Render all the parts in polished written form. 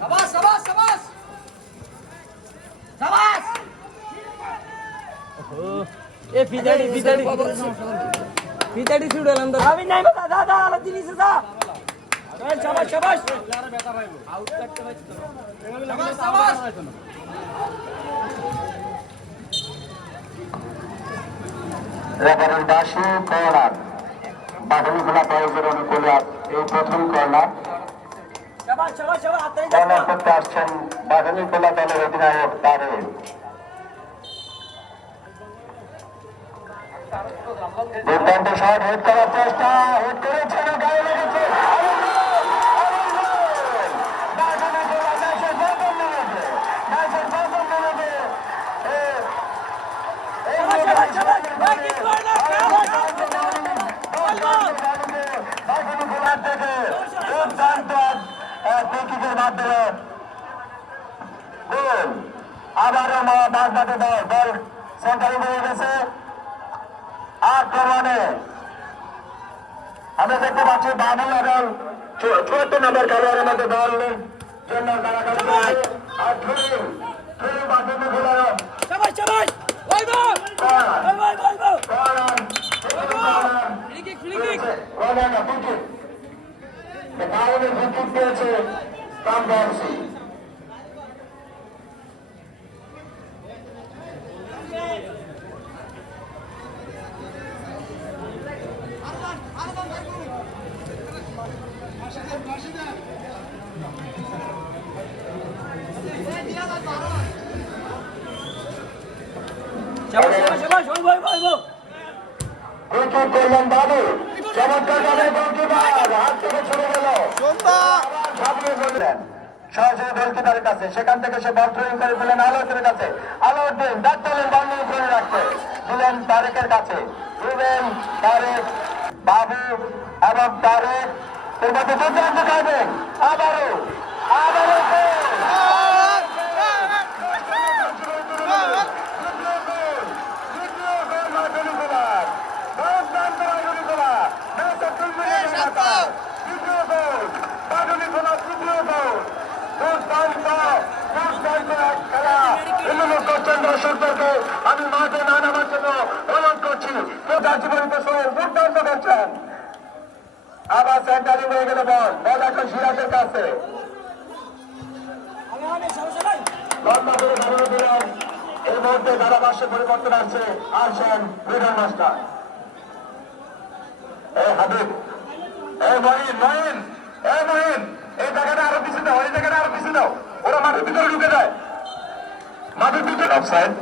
শাবাশ শাবাশ শাবাশ শাবাশ এ ফিদাড়ি ছুড়লাম তো আমি নাই বাবা দাদা আলা জিনিস দা শাবাশ শাবাশ শাবাশ শাবাশ রেফারির বাসি কর্নার বাদুড়িখোলা বয়েজের অনুকূলে এই প্রথম কর্নার। শাবাশ শাবাশ শাবাশ হাতে কর্নার করতে আসছেন বাদুড়িখোলা দলের অধিনায়ক তারেক। দুর্দান্ত শট হিট করার চেষ্টা, হিট করেছেন, গায়ে লেগেছে। আবারও বাগদাতে দল সেন্টারে হয়ে গেছে। আক্রমণে আমরা দেখতে পাচ্ছি বাবুল এবং ৭৪ নম্বর খেলোয়াড়ের মধ্যে দল জন্য কারাকারি আর শাবাশ শাবাশ ওই গো ওই গো ফ্রি কিক পেয়েছে কামবাসী। শাবাশ শাবাশ শাবাশ ওই গো উইকেট করলেন বাবু, চমৎকার ভাবে গোলকিপার হাত থেকে ছুটে গেল, ঝাঁপিয়ে পড়লেন সরাসরি গোলকিপারের কাছে। সেখান থেকে সে বল থ্রোইং করে দিলেন আলাউদ্দিনের কাছে। আলাউদ্দিন ডাক্তারের বল নিয়ে ধরে রাখতে দিলেন তারেকের কাছে। রুবেন, তারেক, বাবু এবং তারেক এর মধ্যে দুর্দান্ত খাবেন। আবারও দর্শকদেরকে আমি মাঠে না নামার জন্য অনুরোধ করছি। দুর্দান্ত করছেন। আবার সেন্টারিং হয়ে গেল বল এখন সিরাজের কাছে। লম্বা করে ধরে দিলেন। এই মুহূর্তে ধারাভাষ্যে পরিবর্তন আসছেন রিডার মাস্টার। এই হাবিব, এই মহিন, এই জায়গাটা আরো পিছিয়ে দাও, এই জায়গাটা আরো পিছিয়ে দাও। ওরা মাঠের ভিতরে ঢুকে যায়। মাঠের ভিতরে অফসাইড।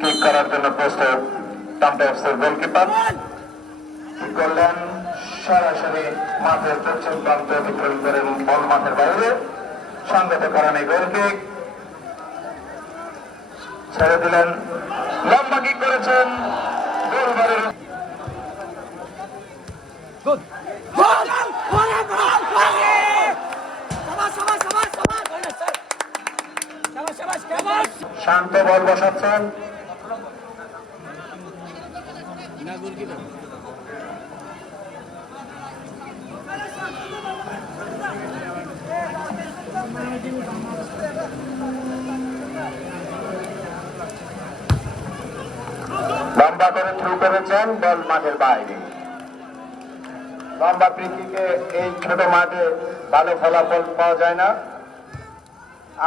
কিক করার জন্য প্রস্তুত টাম্পা এফসির গোলকিপার। কি করলেন, সরাসরি মাঠের পশ্চিম প্রান্ত অতিক্রম করে বল মাঠের বাইরে। সংগত করেন এই গোল কিক, ছেড়ে দিলেন। লম্বা কিক করেছেন গোলবারের শান্ত বল বসাচ্ছেন। লম্বা করে থ্রু করেছেন, বল মাঠের বাইরে। লম্বা ফ্রি কিকে এই ছোট মাঠে ভালো ফলাফল পাওয়া যায় না।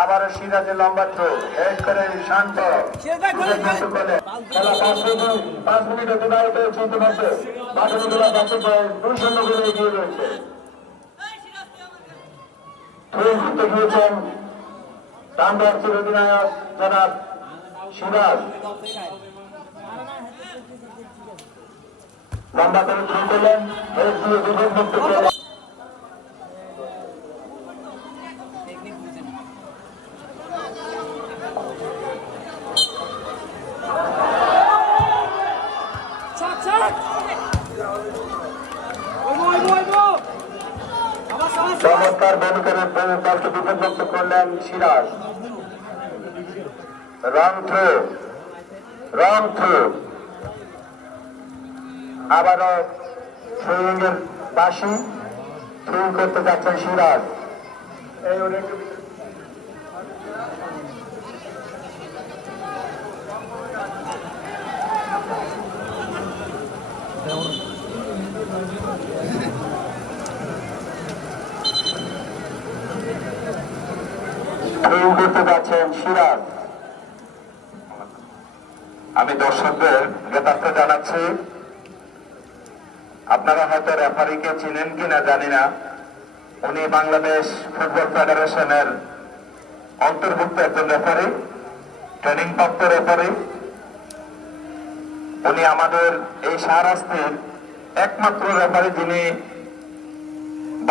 আবারও সিরাজের লম্বা থ্রো, হেড করে শান্ত। খেলা 5 মিনিট অতিবাহিত হয়েছে। ইতিমধ্যে বাদুড়িখোলা কাছে 2-0 গোলে এগিয়ে রয়েছে। থ্রো করতে গিয়েছেন টাম্বাসের অধিনায়ক জনাব সিরাজ। লম্বা করে থ্রো করলেন, হেড দিয়ে বিপদ মুক্ত করলেন। চমৎকার বল করে দলকে বিপদমুক্ত করলেন সিরাজ। রং থ্রো, আবারও থ্রোয়িং এর বাঁশি থ্রোয়িং করতে যাচ্ছেন সিরাজ। এই থ্রোইং করতে যাচ্ছেন সিরাজ। আমি দর্শকদের জ্ঞাতার্থে জানাচ্ছি, আপনারা হয়তো রেফারিকে চিনেন কিনা জানি না, উনি বাংলাদেশ ফুটবল ফেডারেশনের অন্তর্ভুক্ত একজন রেফারি, ট্রেনিং প্রাপ্ত রেফারি। উনি আমাদের এই শাহরাস্তির একমাত্র রেফারি যিনি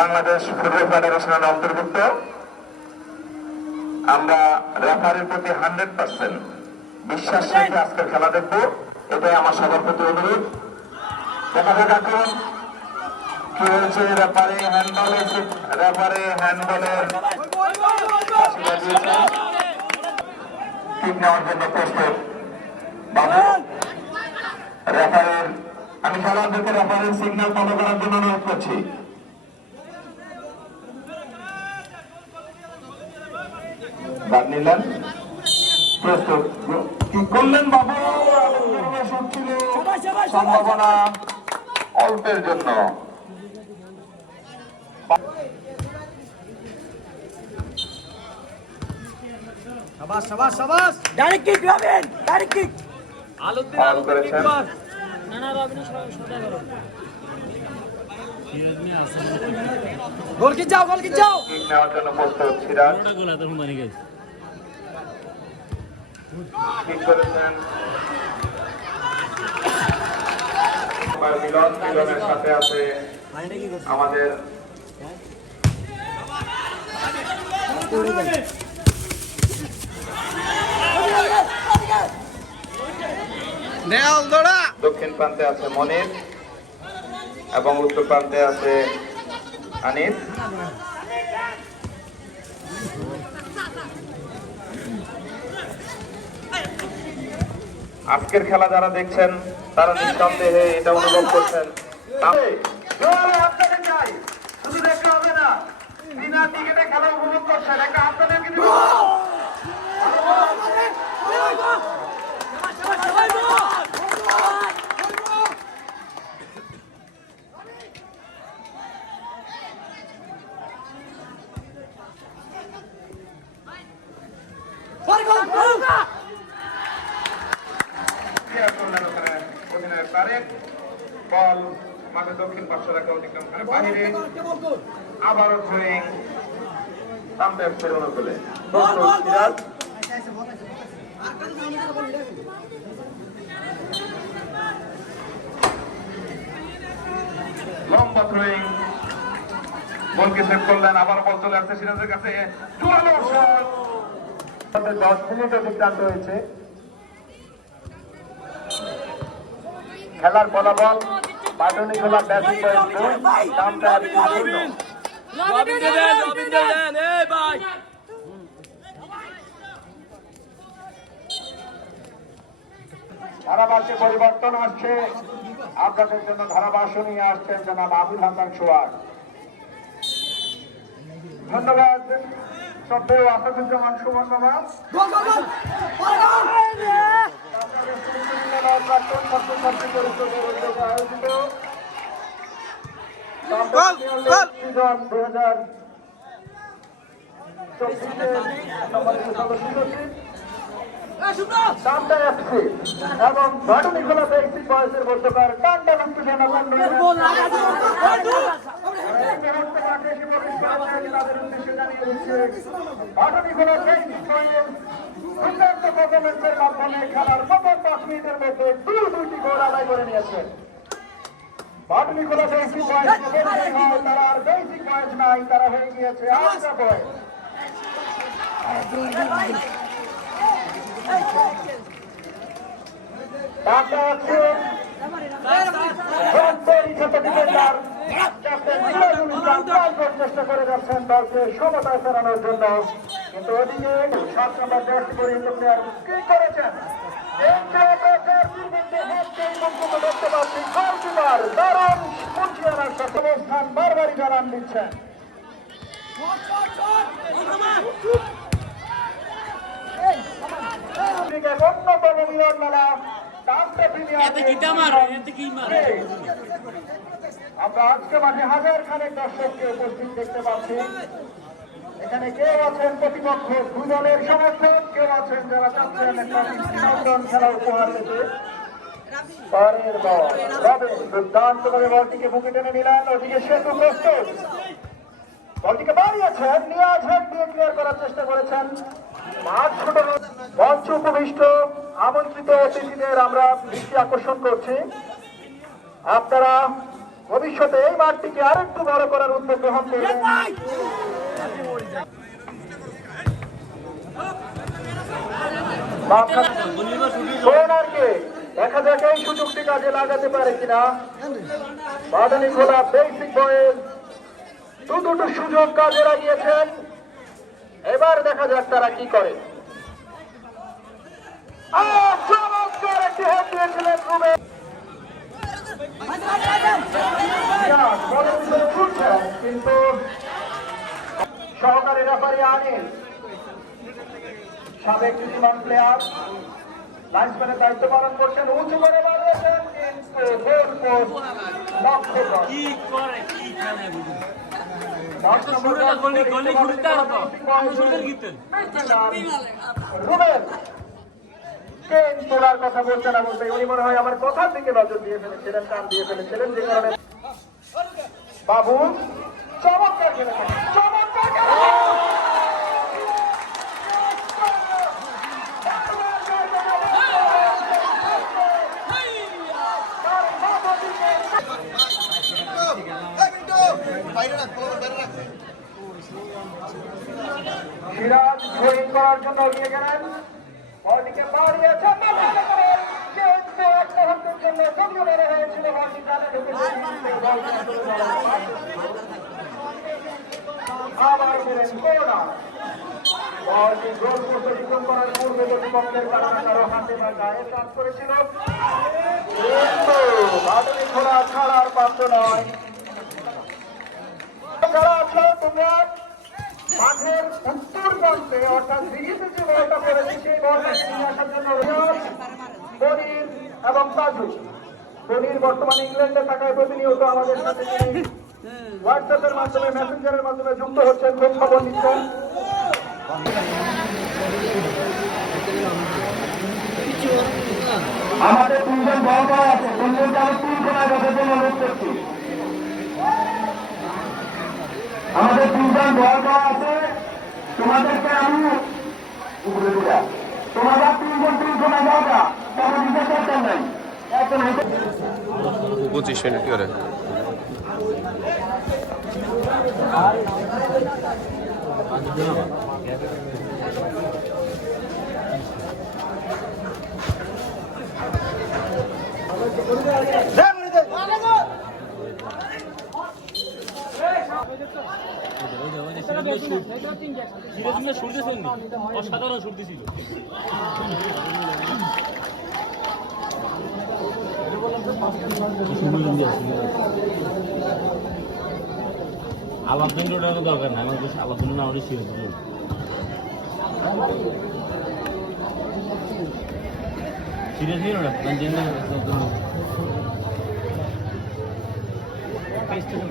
বাংলাদেশ ফুটবল ফেডারেশনের অন্তর্ভুক্ত। আমরা রেফারির প্রতি 100% বিশ্বাস রেখে আজকের খেলা দেখবো, এটাই আমার সবার প্রতি অনুরোধ। দেখা যাক এখন কি হয়েছে। রেফারি হ্যান্ডবলের কিক নেওয়ার জন্য প্রস্তুত বাবু। রেফারির আমি খেলোয়াড়দেরকে রেফারির সিগন্যাল ফলো করার জন্য অনুরোধ করছি। বাদ নিলেন, প্রস্তুত, কি করলেন বাবু? ছিল সম্ভাবনা অল্পের জন্য। শাবাশ শাবাশ শাবাশ, ডাইরেক্ট কিক রাবেন, direct kick. Aluddin foul Aluddin করেছেন। কিক কর। গোল কিক যাও, গোল কিক যাও। কিক নেওয়ার জন্য প্রস্তুত সিরাজ। কিক করেছেন মিলনের সাথে আছে আমাদের দক্ষিণ প্রান্তে আছে মনির এবং উত্তর প্রান্তে আছে আনিস। আজকের খেলা যারা দেখছেন তারা নিঃসন্দেহে এটা অনুভব করছেন। শুধু দেখতে হবে না, বিনা টিকিটে খেলা উপভোগ করছেন, একটা আপনাদেরকে দিব। বল মাঠে দক্ষিণ পার্শ্ব রেখা অতিক্রম করে বাহিরে, আবারও থ্রোয়িং সামনে ফেরানো করে সিরাজ। লম্বা থ্রোয়িং, বলকে সেভ করলেন, আবার বল চলে আসছে সিরাজের কাছে, জোরালো শট। 10 মিনিট অতিক্রান্ত হয়েছে। খেলার ফলাফল বাটনিখোলা ব্যাটিং পয়েন্ট 2, কামটার 0। রবিন দেন, রবিন দেন, এই ভাই। ধারাভাষ্যে পরিবর্তন আসছে, আপনাদের জন্য ধারাভাষ্য নিয়ে আসছেন জনাব আবুল হাসান সোহাগ। ধন্যবাদ শ্রদ্ধেয় আসাদুজ্জামান সুমন বাবা। প্রাক্তন ছাত্রছাত্রী পরিষদের উদ্যোগে আয়োজিত সিজন 2024 এবং বাটনিখোলা বেসিক বয়সের মধ্যকার টান্ডা কম্পিটিশন তাদের উদ্দেশ্যে জানিয়ে দিচ্ছে বাটনিখোলা বেসিক বয়স দুর্দান্ত পারফরমেন্সের মাধ্যমে খেলার প্রথম 5 মিনিটের মধ্যে 2টি গোল আদায় করে নিয়েছে। বাটনিখোলা বেসিক বয়স তারা আর বেসিক বয়স নাই, তারা হয়ে গিয়েছে আলট্রা বয়স। চেষ্টা করে যাচ্ছেন দলকে সমতায় ফেরানোর জন্য, কিন্তু ওদিকে 7 নম্বর জার্সি পরিহিত প্লেয়ার কি করেছেন দেখতে পাচ্ছি গোলকিপার দারুণ মুন্সিয়ানার সাথে অবস্থান বারবারই জানান দিচ্ছেন। অন্যতম মিলন মেলা আমরা আজকে মাঠে হাজার খানেক দর্শককে উপস্থিত দেখতে পাচ্ছি। এখানে কেউ আছেন প্রতিপক্ষ দুই দলের সমর্থক, কেউ আছেন যারা চাচ্ছেন একটা বিনোদন খেলা উপহার পেতে। পরের বল রবে দুর্দান্তভাবে বলটিকে বুকে টেনে নিলেন, ওদিকে সেতু প্রস্তুত, বলটিকে বাড়িয়েছেন, নিয়াজ হেড দিয়ে ক্লিয়ার করার চেষ্টা করেছেন। মাঠ ছোট, মঞ্চ উপবিষ্ট আমন্ত্রিত অতিথিদের আমরা দৃষ্টি আকর্ষণ করছি, আপনারা ভবিষ্যতে এই মাঠটিকে আরেকটু বড় করার উদ্যোগ গ্রহণ করবেন। কর্নারকে দেখা যাক এই সুযোগটি কাজে লাগাতে পারে কিনা। বাদানি খোলা বেসিক বয়েজ দুটো সুযোগ কাজে লাগিয়েছেন, এবার দেখা যাক তারা কি করে। চমৎকার একটি হেড দিয়েছিলেন রুবেল, কিন্তু সহকারী রেফারি আনিল সাবেক নির্মাণ প্লেয়ার লাইন্সম্যানের দায়িত্ব পালন করছেন, উঁচু করে বাড়িয়েছেন, কিন্তু গোল পোস্ট লক্ষ্য করে। রুবেল কেন তোলার কথা বলতে না বলতে উনি মনে হয় আমার কথার দিকে নজর দিয়ে ফেলেছিলেন, কান দিয়ে ফেলেছিলেন, যে কারণে বাবু চমৎকার খেলেছেন, চমৎকার সিরাজ বোলিং করার জন্য এগিয়ে গেলেন, বলটিকে বাড়িয়েছেন, কিন্তু এক মুহূর্তের জন্য যদিও বেড়ে হয়েছিল বলটি কানে ঢুকেছে, আবার গেলেন কর্নার। বলটি গোল পোস্ট অতিক্রম করার পূর্বে প্রতিপক্ষের কারণে তারা হাতে বা গায়ে চাষ করেছিল, কিন্তু বাদলি খোলা ছাড়ার পাত্র নয়। যারা আছে তোমরা মাঠের উত্তর প্রান্তে অর্থাৎ দিঘিতে যে বলটা পড়েছে সেই বলটাকে নিয়ে আসার জন্য বনির এবং তাজু। বনির বর্তমানে ইংল্যান্ডে থাকায় প্রতিনিয়ত আমাদের সাথে তিনি হোয়াটসঅ্যাপের মাধ্যমে মেসেঞ্জারের মাধ্যমে যুক্ত হচ্ছেন, খোঁজ খবর নিচ্ছেন। আমাদের তিনজন বল করা আছে, তিনজনকে আমি 3 কোনায় বসার জন্য অনুরোধ করছি। আমাদের 3জন বল করা আছে, তোমাদেরকে আমি তোমরা 3জন 3 কোনায় যাওয়া, কোনো বিশেষ দরকার নাই। 25 মিনিট করে অসাধারণ শুট দিছিল। আলাপ জন্য দরকার না, আমার কাছে আলাপ জন্য না হলে সিরিয়াস ছিল না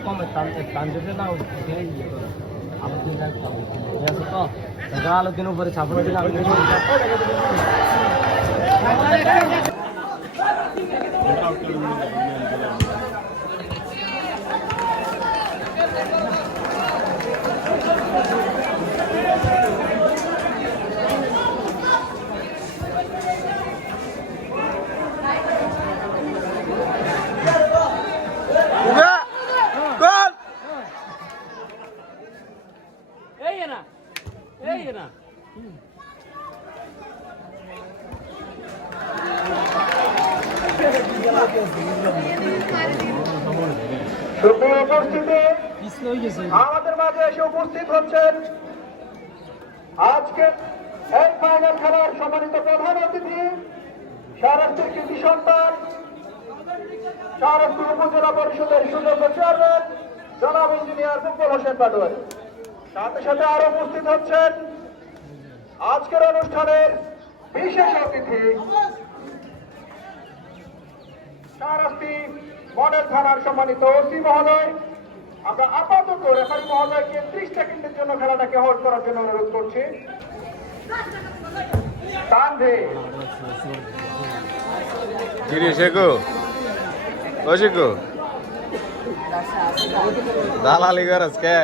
কমে টানতে না আলো দিন উপরে ছাপড় দিলে আমি আমাদের মাঝে এসে উপস্থিত হচ্ছেন আজকে এই ফাইনাল খেলার সম্মানিত প্রধান অতিথি, শাহরাস্তির কৃতি সন্তান, শাহরাস্তি উপজেলা পরিষদের সুযোগ্য চেয়ারম্যান জনাব ইঞ্জিনিয়ার ফুকবল হোসেন পাটোয়ারি। সাথে সাথে আরো উপস্থিত হচ্ছেন আজকের অনুষ্ঠানের বিশেষ অতিথি শাহরাস্তি মডেল থানার সম্মানিত ওসি মহোদয়, আমরা আপাতত রেফারি মহোদয়কে 30 সেকেন্ডের জন্য খেলাটাকে হোল্ড করার জন্য অনুরোধ করছি। তানভীর কিরে শেখো ও শেখো দালালি করস কে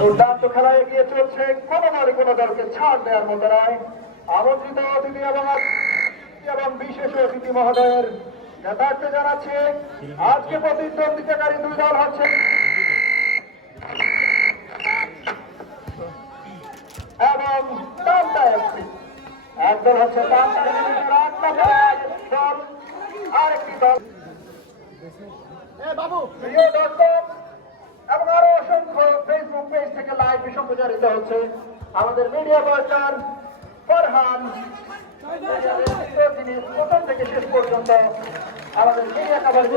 দুর্দান্ত খেলা এগিয়ে চলছে, কোনোবারই কোনো দলকে ছাড় দেওয়ার মতো নয়। আমন্ত্রিত অতিথি এবং বিশেষ অতিথি মহোদয়ের নেতৃত্বে জানাচ্ছে আজকে প্রতিদ্বন্দ্বিতাকারী দুই দল হচ্ছে এবং টামটা এফসি। একদল হচ্ছে দল, আরেকটি দল প্রিয় দর্শক এবং আরো অসংখ্য ফেসবুক পেজ থেকে লাইভ সম্প্রচারিত হচ্ছে। আমাদের মিডিয়া পার্টনার ফরহান প্রথম থেকে শেষ পর্যন্ত আমাদের মিডিয়া কভারেজ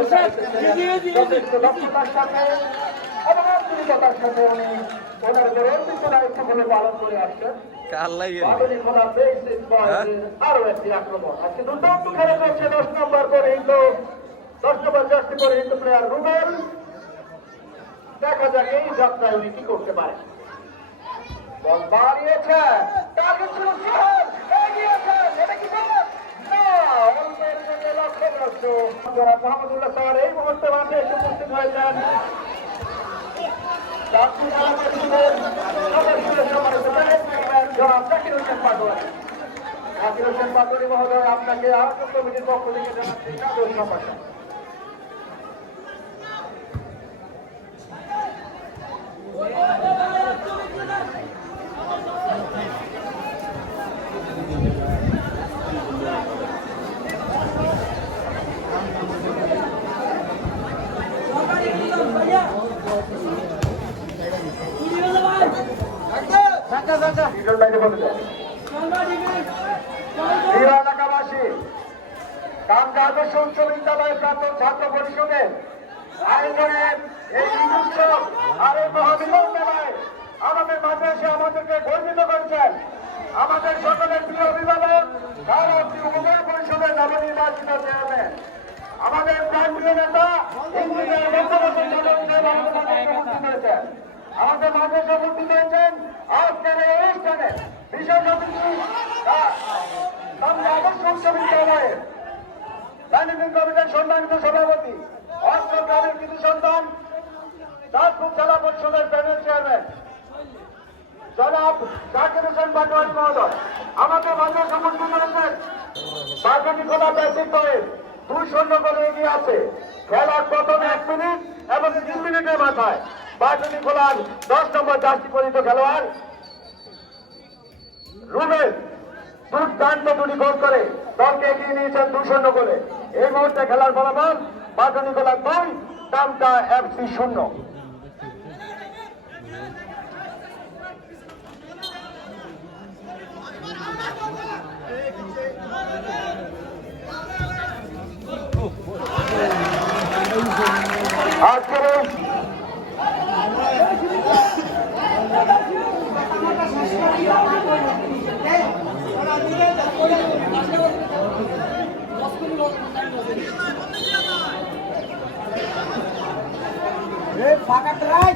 যথেষ্ট দক্ষতার সাথে এবং আন্তরিকতার সাথে উনি ওনার গৌরবিত দায়িত্বগুলো পালন করে আসছেন। আরো একটি আক্রমণ আজকে দুর্দান্ত খেলা চলছে। 10 নম্বর করে হিন্দু 10 নম্বর জার্সি করে হিন্দু প্লেয়ার রুবেল। দেখা যাক এই যাত্রায় উনি কি করতে পারেন। বল বাড়িয়েছে, টার্গেট ছিল সোহেল, এগিয়েছে, এটা কি গোল? না, অল্পের জন্য লক্ষ্যভ্রষ্ট জনাব মোহাম্মদুল্লাহ স্যার এই মুহূর্তে মাঠে এসে উপস্থিত হয়েছেন। জাতীয় খেলা পরিষদের সদস্যদের সম্মানিত ম্যানেজমেন্ট জনাব জাকির হোসেন পাটোয়ারি। জাকির হোসেন পাটোয়ারি মহোদয়, আপনাকে আয়োজক কমিটির পক্ষ থেকে জানাচ্ছি সাদর সম্ভাষণ। এলাকাবাসী কামরা আদর্শ উচ্চ বিদ্যালয়ের প্রাক্তন ছাত্র পরিষদের আয়োজনের এই উৎসব আর এই মহামিলন মেলায় আমাদের মাঝে এসে আমাদেরকে গর্বিত করেছেন আমাদের সকলের প্রিয় অভিভাবক ভারতীয় উপজেলা পরিষদের নবনির্বাচিত চেয়ারম্যান, আমাদের প্রান্তীয় নেতা ইঞ্জিনিয়ার আমাদের মাঝে উপস্থিত হয়েছেন আজকের এই অনুষ্ঠানে বিশেষ অতিথি আদর্শ উচ্চ বিদ্যালয়ের ম্যানেজিং কমিটির সম্মানিত সভাপতি অস্ত্র গ্রামের কৃষি সন্তান দাসপুর জেলা পরিষদের প্যানেল চেয়ারম্যান জনাব জাকির হোসেন পাটোয়ারি মহোদয় আমাদের মাঝে সমর্থন করেছেন। বাগেটি খোলা ব্যাটিং করে 2-0 করে এগিয়ে আছে। খেলার প্রথম 1 মিনিট এবং 3 মিনিটের মাথায় বাগেটি খোলার 10 নম্বর জার্সি পরিহিত খেলোয়াড় রুবেল দুর্দান্ত দুটি গোল করে দলকে এগিয়ে নিয়েছেন 2-0 গোলে। এই মুহূর্তে খেলার ফলাফল বাগেটি খোলা 2, টামটা এফসি 0। আজকের ফাঁকা ট্রাই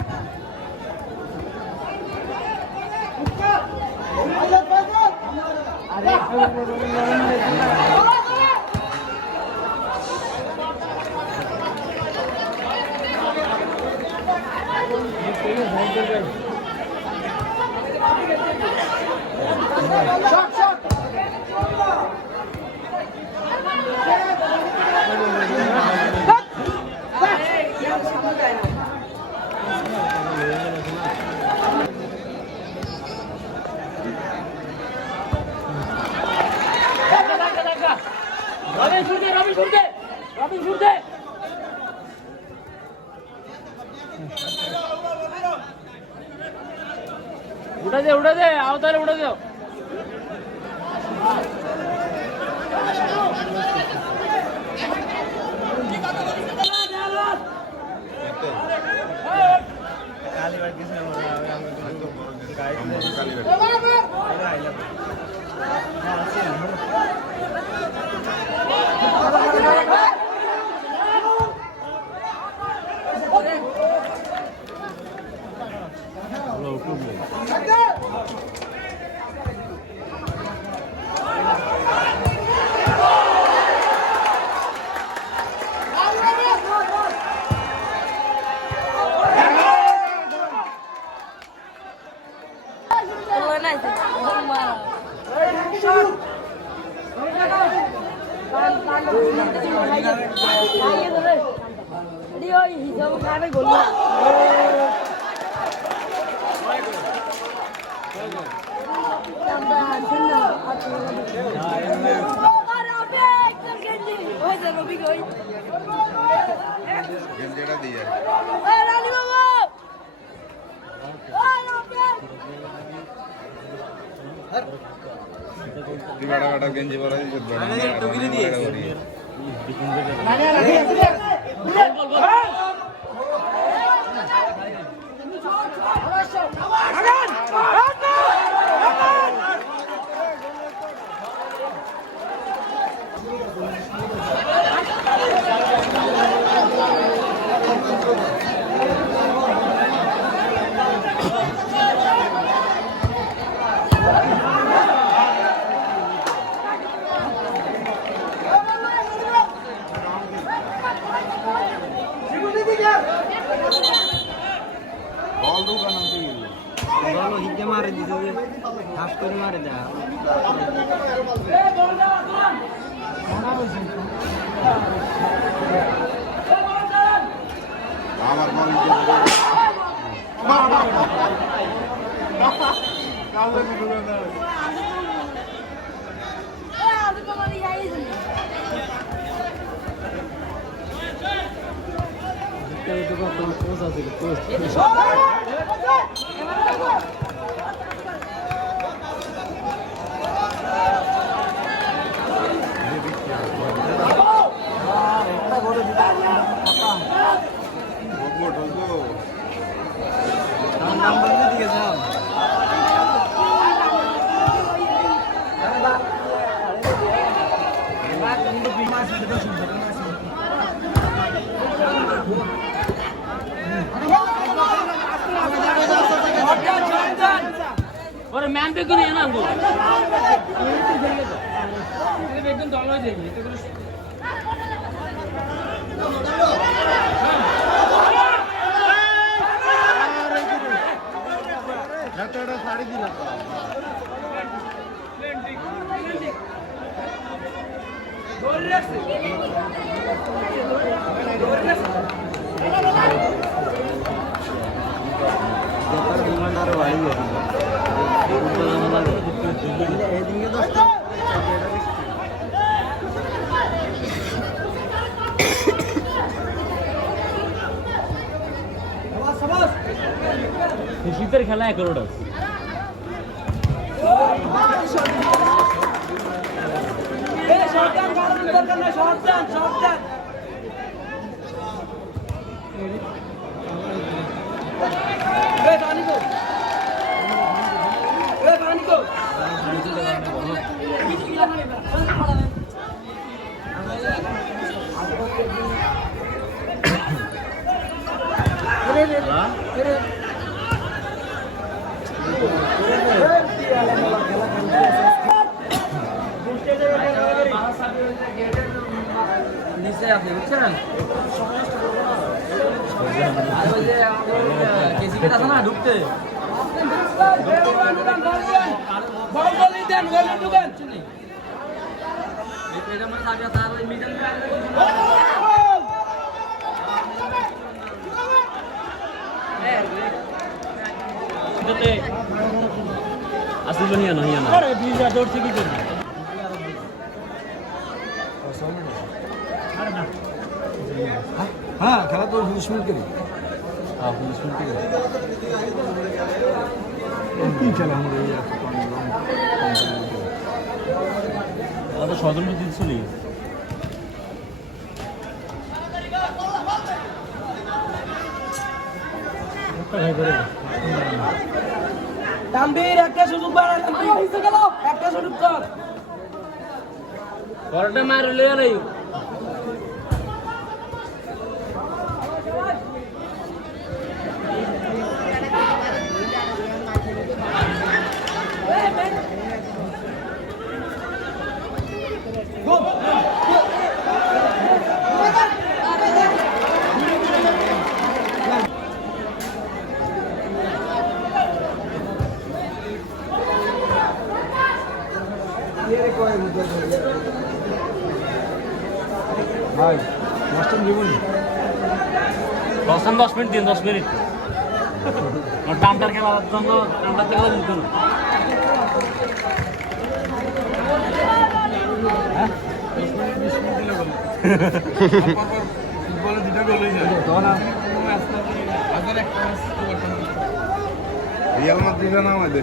उड़ा दे आओ तारे उड़ा दो काली গেঞ্জিটা দিয়ে বাড়া বাড়া গেঞ্জি পরা দিয়ে মারে দিতে হাফ করে মারে দেয় আমার বল और मैन पे क्यों नहीं है ना हमको एकदम दौड़ जाएगी तो साड़ी दिला শীতের খেলা 1 করোড় নিচে আছে বুঝছেন কেসিকেট আছে না ঢুকতে আসলে নিয়ে না দৌড়ছে কি করবি हाँ खेला तो 19 मिनट के लिए हाँ 19 मिनट तीन खेला हम लोग तो 17 मिनट दिन चली তানভীর একটা সুযোগ বাড়া তানভীর হইছে গেল একটা সুযোগ কর বড়টা মার লইয়া নাই ভাই মাস্টার জীবনী 10 মিনিট দিন 10 মিনিট টামটার খেলার জন্য টামটার খেলা দিত না ফুটবলে দুটো গোল হয়ে যায় রিয়াল মাদ্রিদের নাম আছে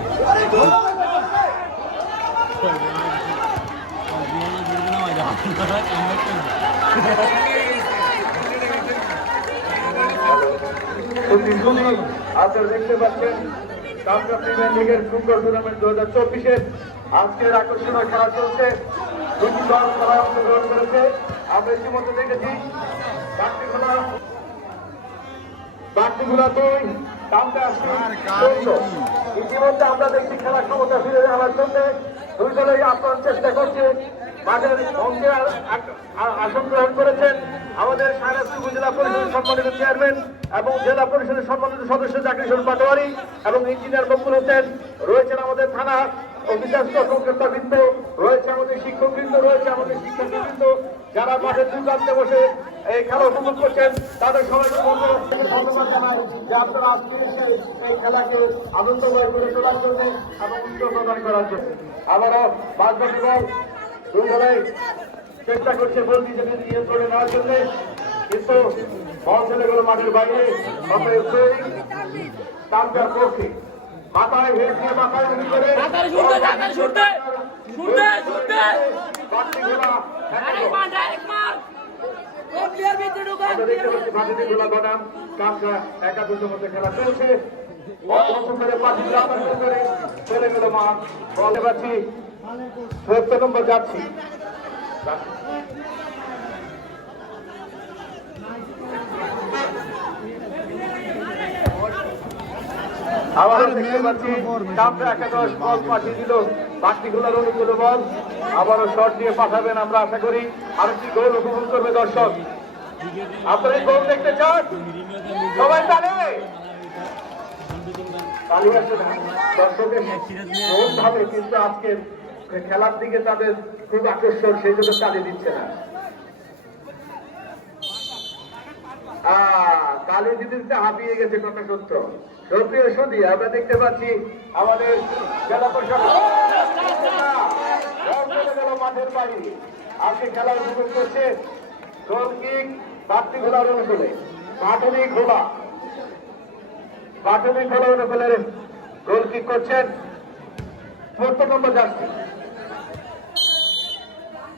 আপনারা দেখতে পাচ্ছেন কামরূপ প্রিমিয়ার লিগের ফুটবল টুর্নামেন্ট 2024-এর আজকের আকর্ষণীয় খেলা চলছে। দুটি দল খেলায় অংশগ্রহণ করেছে। আমরা ইতিমধ্যে দেখেছি বাড়তিগুলা 2 দামটা আসছে 14। ইতিমধ্যে আমরা দেখছি খেলার ক্ষমতা ফিরে আনার জন্য দুই দলেই আপ্রাণ চেষ্টা করছে। মাঠের অঙ্কে আসন গ্রহণ করেছেন আমাদের সায়নাথ উপজেলা পরিষদের সম্মানিত চেয়ারম্যান এবং জেলা পরিষদের সম্মানিত সদস্য জাকির হোসেন পাটোয়ারি এবং ইঞ্জিনিয়ার মকবুল হোসেন, রয়েছেন আমাদের থানা অফিসার কর্মকর্তাবৃন্দ, রয়েছে আমাদের শিক্ষকবৃন্দ, রয়েছে আমাদের শিক্ষার্থীবৃন্দ, যারা মাঠের দুই প্রান্তে বসে এই খেলা উপভোগ করছেন তাদের সবাইকে ধন্যবাদ জানাই যে আপনারা আজকে এই খেলাকে আনন্দময় করে তোলার জন্য এবং উত্তর প্রদান করার জন্য। আবারও বাদবাকি বল দুই দলেই চেষ্টা করছে বল নিয়ন্ত্রণে নেওয়ার জন্য, কিন্তু বল চলে গেল মাঠের বাইরে। তার পক্ষে মাথায় ভেদ দিয়ে মাথায় উঠে করে একাদশের মধ্যে খেলা চলছে। চলে গেল মাঠ, বলে পাচ্ছি ৭ নম্বর যাচ্ছি। আবারও দেখতে পাচ্ছি কামরা একাদশ বল পাঠিয়ে দিল বাড়তিগুলোর অনুকূল বল, আবারও শট দিয়ে পাঠাবেন আমরা আশা করি। আরেকটি গোল উপভোগ করবে দর্শক। আপনারা এই গোল দেখতে চান? সবাই তালে তালি আসছে না দর্শকের মন ভাবে, কিন্তু আজকের খেলার দিকে তাদের খুব আকর্ষণ, সেই জন্য তালি দিচ্ছে না। তালি দিতে দিতে হাঁপিয়ে গেছে, কথা সত্য। সক্রিয় সুদী আমরা দেখতে পাচ্ছি আমাদের জেলা পরিষদ মাঠের বাড়ি আজকে খেলা উপভোগ করছে। গোল কিক বাড়তি ঘোলার অনুকূলে প্রাথমিক ঘোলা অনুকূলের গোল কিক করছেন ৭ নম্বর জার্সি।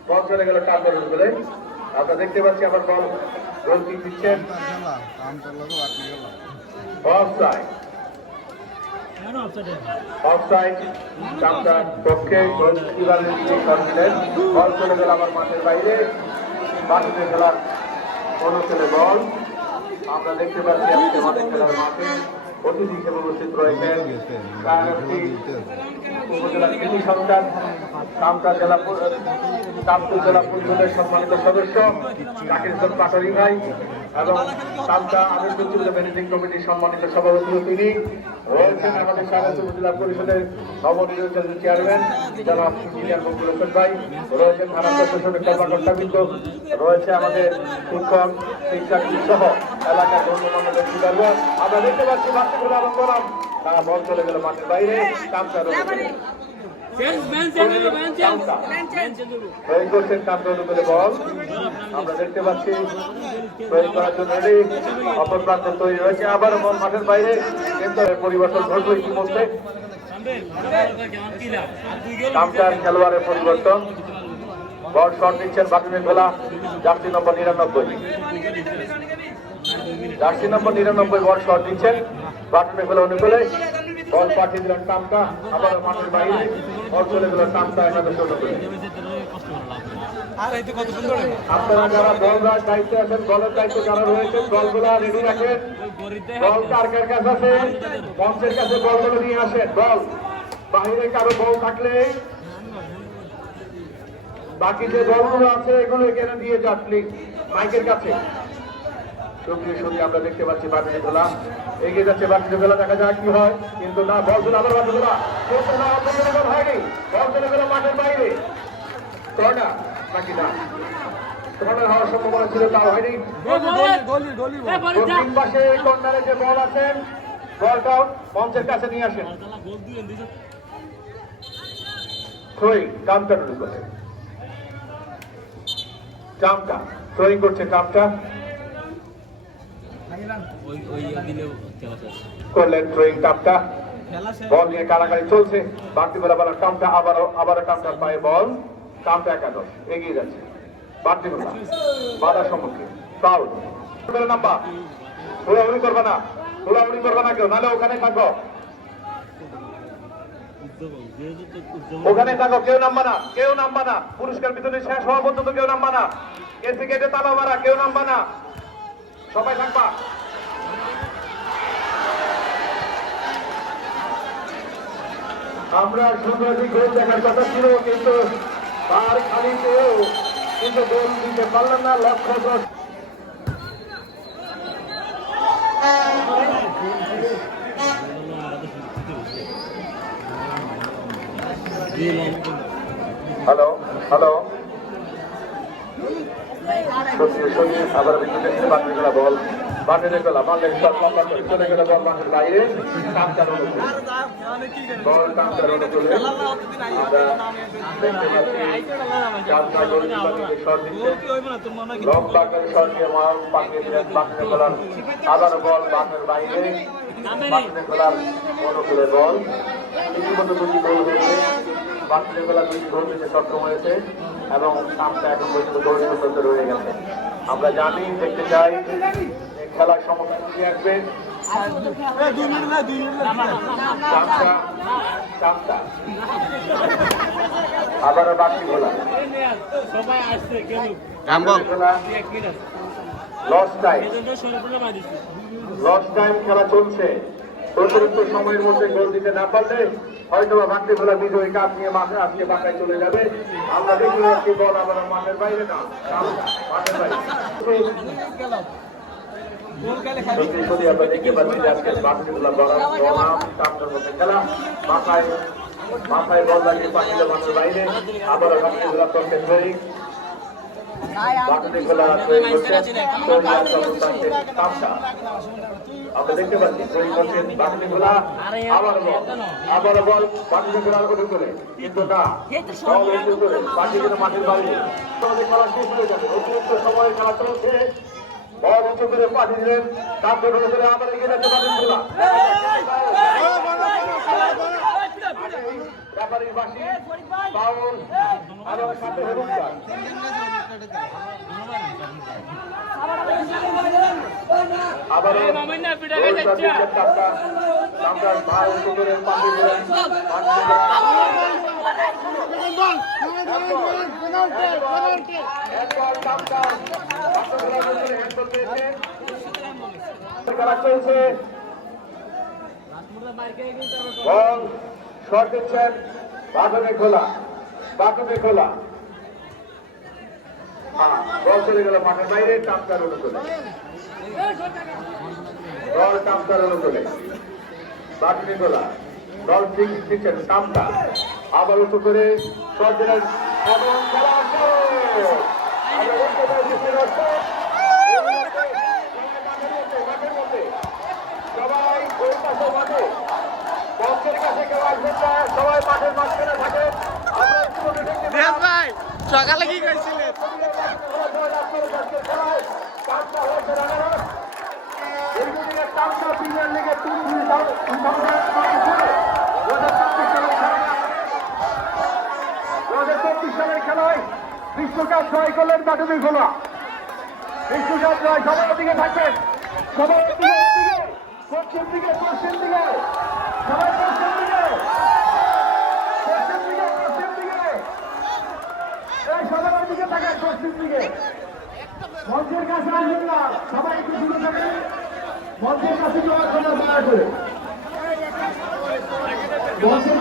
বল চলে গেল টার্গেট অনুকূলে। আমরা দেখতে পাচ্ছি আবার বল গোল কিক দিচ্ছেন অফসাইড। চামচার পক্ষে গোলকিপারের দিকে শট দিলেন, বল চলে গেল আমার মাঠের বাইরে। বাকিতে খেলার অনুকূলে বল আমরা দেখতে পাচ্ছি আজকে আমাদের খেলার মাঠে অতিথি হিসেবে উপস্থিত রয়েছেন উপজেলা কৃষি সন্তান চামচা জেলা পরিষদের সম্মানিত সদস্য জাকির হোসেন পাটোয়ারি ভাই এবং চামচা আমিরপুর ম্যানেজিং কমিটির সম্মানিত সভাপতি তিনি রয়েছেন আমাদের সায়নাথ উপজেলা পরিষদের নবনির্বাচিত চেয়ারম্যান জনাব ইঞ্জিনিয়ার মকবুল হোসেন ভাই, রয়েছেন থানা প্রশাসনের কর্মকর্তাবৃন্দ, রয়েছে আমাদের শিক্ষক শিক্ষার্থী সহ এলাকার গণ্যমান্য ব্যক্তিবর্গ। আমরা দেখতে পাচ্ছি বাচ্চাগুলো আরম্ভ করলাম, তারা বল চলে গেল মাঠের বাইরে। চামচা বল আমরা দেখতে পাচ্ছি প্রয়োগ করার জন্য অপর প্রান্ত তৈরি হয়েছে, আবার বল মাঠের বাইরে, কিন্তু পরিবর্তন ঘটল ইতিমধ্যে। চামচার খেলোয়াড়ের পরিবর্তন, বল শট দিচ্ছেন বাতিলের Bhola jersey number ৯৯। Jersey number ৯৯ ball shot দিচ্ছেন বাতিলের ভোলা অনুকূলে। বল পাঠিয়ে দিলেন টামটা, আবার মাঠের বাইরে, বল চলে গেল টামটা একাদশ অনুকূলে। আপনারা যারা বলরার দায়িত্বে আছেন, বলের দায়িত্বে যারা রয়েছেন, বলগুলা রেডি রাখেন। বল কার কার কাছে আছে মঞ্চের কাছে বলগুলো নিয়ে আসেন। বল বাহিরে কারো বল থাকলে বাকি যে বলগুলো আছে এগুলো এখানে দিয়ে যান প্লিজ মাইকের কাছে। আমরা দেখতে পাচ্ছি বাটিতে খেলা এগিয়ে যাচ্ছে, বাটিতে খেলা দেখা যাক কি হয়, কিন্তু না বল চলে আবার বাটি খেলা হয়নি, বল চলে গেল মাঠের বাইরে। কর্নার বাকি না কর্নার হওয়ার সম্ভাবনা ছিল, তা হয়নি। তিন পাশে কর্নারে যে বল আছেন, বলটা মঞ্চের কাছে নিয়ে আসেন। থ্রোয়িং টামটা শুরু করে, টামটা থ্রোয়িং করছে, টামটা করলেন থ্রোয়িং, টামটা বল নিয়ে কারাকারি চলছে। বাড়তি বেলা বেলা টামটা আবারও টামটার পায়ে বল, টামটা একাদশ এগিয়ে যাচ্ছে। বাড়তি বেলা বাধার সম্মুখীন, ফাউল নাম্বা। হুড়াহুড়ি করবে না, হুড়াহুড়ি করবে না কেউ, নাহলে ওখানে থাকো, ওখানে থাকো, কেউ নামবা না, কেউ নামবা না। পুরস্কার বিতরণী শেষ হওয়া পর্যন্ত কেউ নামবা না। এসে গেটে তালা মারা, কেউ নামবা না, সবাই থাকবা। আমরা সুন্দর গোল দেখার কথা ছিল, কিন্তু তার খালিতেও কিন্তু গোল দিতে পারলেন না। লক্ষ্য হ্যালো হ্যালো আবার বল বাটিতে গেল, মাঠের চলে গেল, বল মাঠের বাইরে, বল টামটার অনুকূলে। আমরা দেখতে পাচ্ছি শট দিচ্ছে, লম্বা করে শট দিয়ে পাঠিয়ে দিলেন বাটিতে গেলার। আবার বল মাঠের বাইরে, বাটিতে গেলার অনুকূলে বল। ইতিমধ্যে দুটি গোল হয়েছে, বাটিতে গেলার দুটি গোল দিতে সক্ষম হয়েছে এবং টামটা এখন পর্যন্ত গোল পর্যন্ত রয়ে গেছে। আমরা জানি, দেখতে চাই খেলার সমস্যা কি আসবে। আবারও বাকি খেলা, লস টাইম খেলা চলছে। অতিরিক্ত সময়ের মধ্যে গোল দিতে না পারলে হয়তো বা ভাঙতে খেলা বিজয়ী কাপ নিয়ে মাঠে আজকে বাঁকায় চলে যাবে। আমরা দেখতে পাচ্ছি বল আবার মাঠের বাইরে, না মাঠের বাইরে। আমরা দেখতে পাচ্ছি আজকে বাকিগুলো খেলা মাথায় বল লাগিয়ে পাঠিয়ে মাঠের বাইরে। আবার বাকিগুলো করতে তৈরি, আমরা দেখতে পাচ্ছি তৈরি করছেন বাকিগুলা। আবার বল বাকিগুলো করে, কিন্তু না বাকিগুলো মাঠের বাইরে। খেলা শেষ হয়ে যাবে, অতিরিক্ত সময় খেলা চলছে। বল উঁচু করে পাঠিয়ে দিলেন, কামড়ে করে আবার এগিয়ে যাচ্ছে বাকিগুলা। ব্যাপারীর বাসী বাউল এবং সাথে হলুদ কার্ড। আবার খেলা চলছে, বল শট দিচ্ছেন বাঁধনে খোলা, বাঁধনে খোলা, বল চলে গেল মাঠের বাইরে। টামটার অনুকূলে বল, টামটার অনুকূলে বাঁধনে খোলা, বল ঠিক দিচ্ছেন টামটা। আবার উঁচু করে শট দিলেন এবং খেলা সবাই ওই পাশে মাঠে বক্সের কাছে কেউ আসবেন না, সবাই মাঠের মাঝখানে থাকে। সকালে কি করেছিলেন? সালের খেলায় বিশ্বকাপ জয় করলেন বাটুমি খোলা। বিশ্বকাপ জয় সবার দিকে থাকবেন, সবার দিকে, পশ্চিম দিকে, পশ্চিম দিকে, সবাই পশ্চিম দিকে, পশ্চিম দিকে, পশ্চিম দিকে, এই সবার দিকে থাকেন, পশ্চিম দিকে। মঞ্চের কাছে আসবেন না, সবাই একটু দূরে থাকেন, মঞ্চের কাছে যাওয়ার জন্য দয়া করে। মঞ্চের